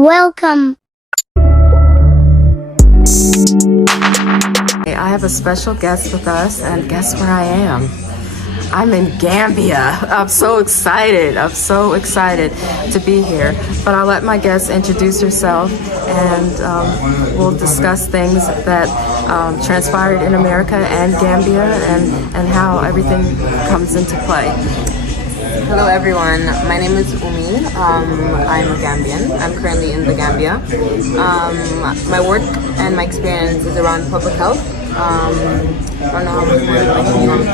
Welcome. I have a special guest with us, and guess where I am? I'm in Gambia. I'm so excited. To be here. But I'll let my guest introduce herself, and we'll discuss things that transpired in America and Gambia, and how everything comes into play. Hello everyone, my name is Umi. I'm a Gambian. I'm currently in the Gambia. My work and my experience is around public health. I don't know how much more you want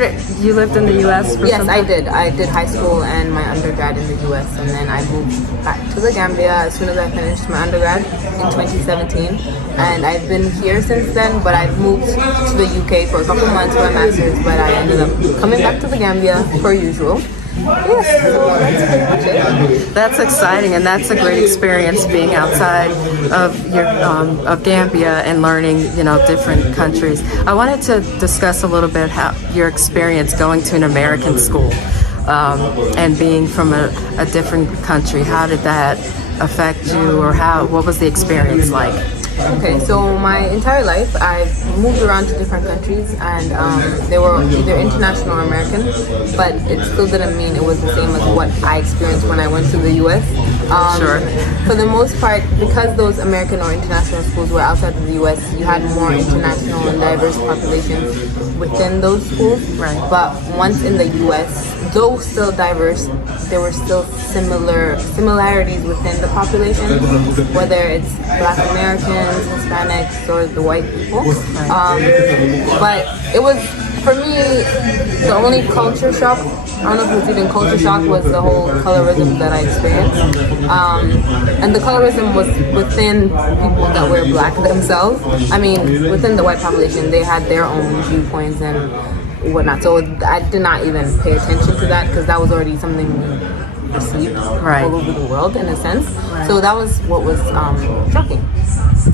to. You lived in the U.S. for Yes, some I time? did. I did high school and my undergrad in the U.S. and then I moved back to the Gambia as soon as I finished my undergrad in 2017. And I've been here since then, but I've moved to the UK for a couple months for my master's, but I ended up coming back to the Gambia per usual. Yes, so that's pretty much it. That's exciting, and that's a great experience being outside of your of Gambia and learning, different countries. I wanted to discuss a little bit how your experience going to an American school and being from a different country. How did that affect you, or what was the experience like? Okay, so my entire life I've moved around to different countries, and they were either international or American, but it still didn't mean it was the same as what I experienced when I went to the US. Sure. For the most part, because those American or international schools were outside of the US, you had more international and diverse populations within those schools. Right. But once in the US, though still diverse, there were still similarities within the population, whether it's Black Americans, Hispanics, or the white people. But it was, for me, the only culture shock, I don't know if it was even culture shock, was the whole colorism that I experienced. And the colorism was within people that were Black themselves. I mean, within the white population, they had their own viewpoints and whatnot. So I did not even pay attention to that because that was already something we received all over the world in a sense. Right. So that was what was shocking.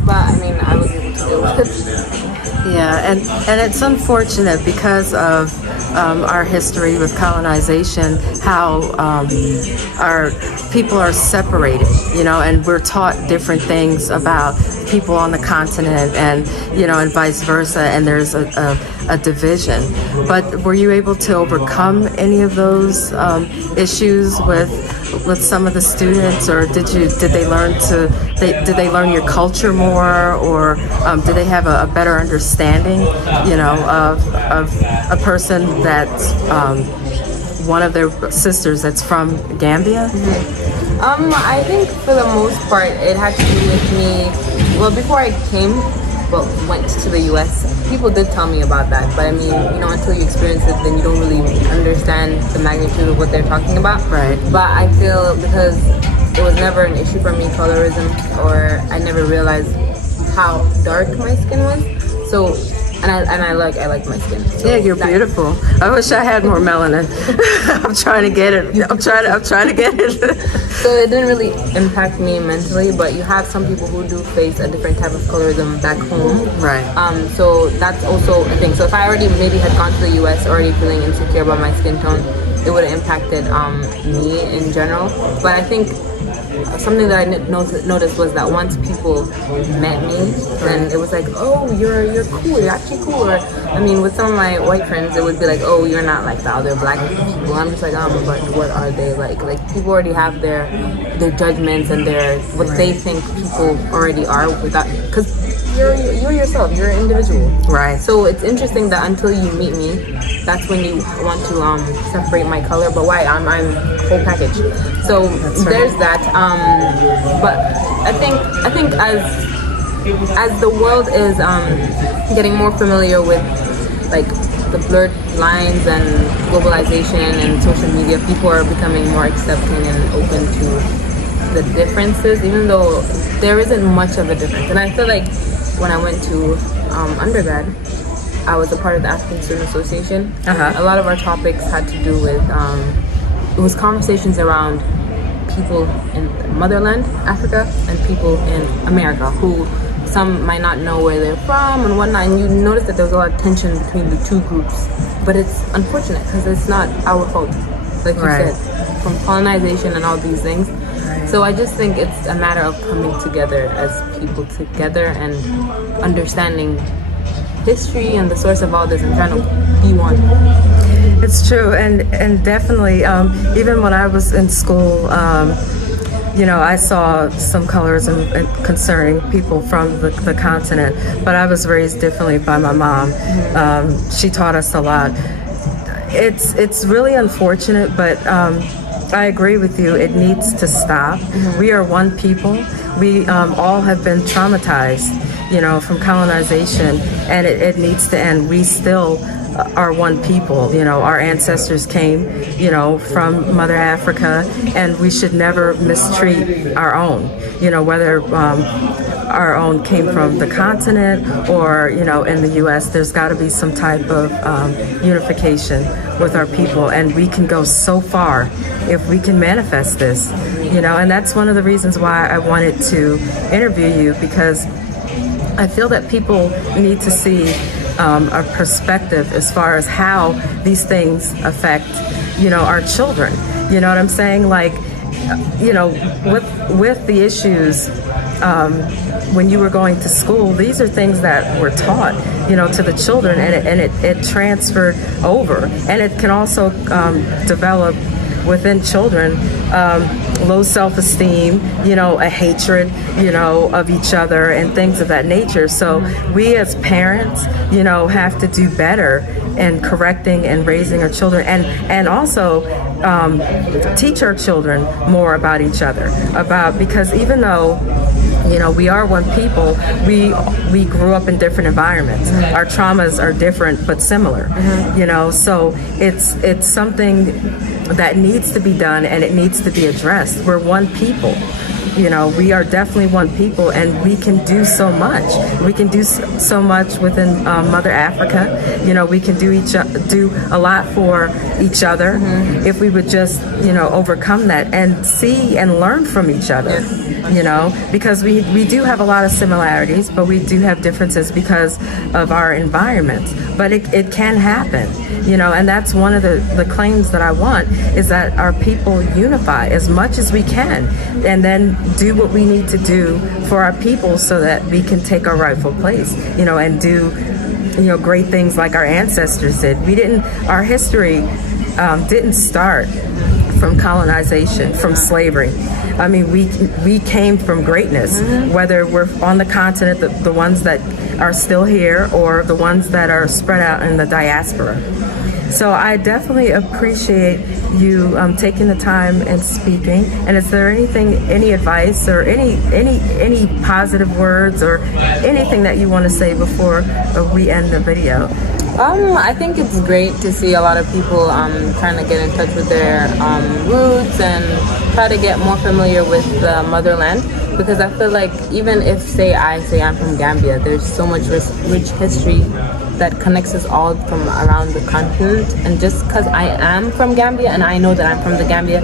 But I mean, I was able to deal with it. Yeah, and it's unfortunate because of our history with colonization, how our people are separated, and we're taught different things about people on the continent, and and vice versa, and there's a division. But were you able to overcome any of those issues with some of the students, or did they learn your culture more, or did they have a better understanding, of a person that's one of their sisters that's from Gambia? Mm-hmm. I think for the most part, it had to do with me. Well, before I went to the U.S., people did tell me about that. But I mean, until you experience it, then you don't really understand the magnitude of what they're talking about. Right. But I feel because it was never an issue for me, colorism, or I never realized how dark my skin was. So, and I like my skin. So yeah, you're beautiful. I wish I had more melanin. I'm trying to get it. I'm trying to get it. So it didn't really impact me mentally, but you have some people who do face a different type of colorism back home. Right. So that's also a thing. So if I already maybe had gone to the US already feeling insecure about my skin tone, it would have impacted me in general. But I think something that I noticed was that once people met me, then it was like, oh, you're cool, you're actually cool. Or, I mean, with some of my white friends, it would be like, oh, you're not like the other Black people. I'm just like, but what are they like? Like, people already have their judgments and what they think people already are without, because you're yourself, you're an individual. Right. So it's interesting that until you meet me, that's when you want to separate my color. But why? I'm whole package. So there's that. But I think as the world is getting more familiar with like the blurred lines and globalization and social media, people are becoming more accepting and open to the differences, even though there isn't much of a difference. And I feel like when I went to undergrad, I was a part of the African Student Association. A lot of our topics had to do with it was conversations around people in motherland, Africa, and people in America who some might not know where they're from and whatnot. And you notice that there's a lot of tension between the two groups. But it's unfortunate because it's not our fault, like you said, from colonization and all these things. So I just think it's a matter of coming together as people together and understanding history and the source of all this and trying to be one. It's true, and definitely, even when I was in school, I saw some colors and concerning people from the continent, but I was raised differently by my mom. She taught us a lot. It's really unfortunate, but I agree with you. It needs to stop. We are one people. We all have been traumatized, from colonization, and it needs to end. We still are one people. Our ancestors came, from Mother Africa, and we should never mistreat our own, whether our own came from the continent or, in the U.S., there's got to be some type of unification with our people, and we can go so far if we can manifest this, and that's one of the reasons why I wanted to interview you, because I feel that people need to see a perspective as far as how these things affect, our children. You know what I'm saying? Like, with the issues, when you were going to school, these are things that were taught, to the children, and it transferred over, and it can also develop within children low self-esteem, a hatred, of each other and things of that nature. So we as parents, have to do better in correcting and raising our children, and also teach our children more about each other, because even though we are one people, we grew up in different environments. Our traumas are different but similar, so it's something that needs to be done, and it needs to be addressed. We're one people. We are definitely one people, and we can do so much. We can do so much within Mother Africa. We can do a lot for each other if we would just, overcome that and see and learn from each other. Because we do have a lot of similarities, but we do have differences because of our environment. But it can happen, and that's one of the claims that I want, is that our people unify as much as we can, and then do what we need to do for our people so that we can take our rightful place, and do, great things like our ancestors did. Our history didn't start from colonization, from slavery. I mean, we came from greatness, whether we're on the continent, the ones that are still here, or the ones that are spread out in the diaspora. So I definitely appreciate you taking the time and speaking. And is there any advice or any positive words or anything that you want to say before we end the video? I think it's great to see a lot of people trying to get in touch with their roots and try to get more familiar with the motherland, because I feel like even if, I say I'm from Gambia, there's so much rich history that connects us all from around the continent, and just because I am from Gambia and I know that I'm from the Gambia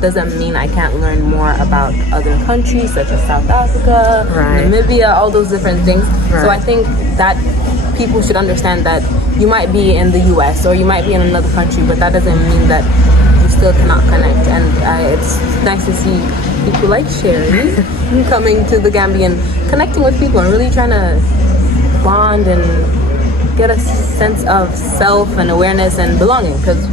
doesn't mean I can't learn more about other countries such as South Africa, Namibia, all those different things. So I think that people should understand that you might be in the US or you might be in another country, but that doesn't mean that you still cannot connect. And it's nice to see people like Sherry coming to the Gambia and connecting with people and really trying to bond and get a sense of self and awareness and belonging, because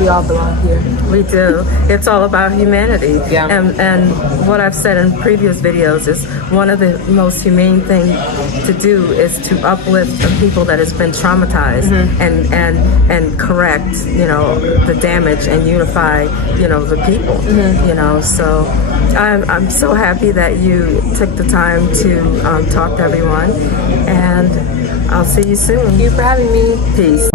we all belong here. We do. It's all about humanity. Yeah. And what I've said in previous videos is one of the most humane thing to do is to uplift a people that has been traumatized and correct, the damage and unify, the people. So I'm so happy that you took the time to talk to everyone, and I'll see you soon. Thank you for having me. Peace.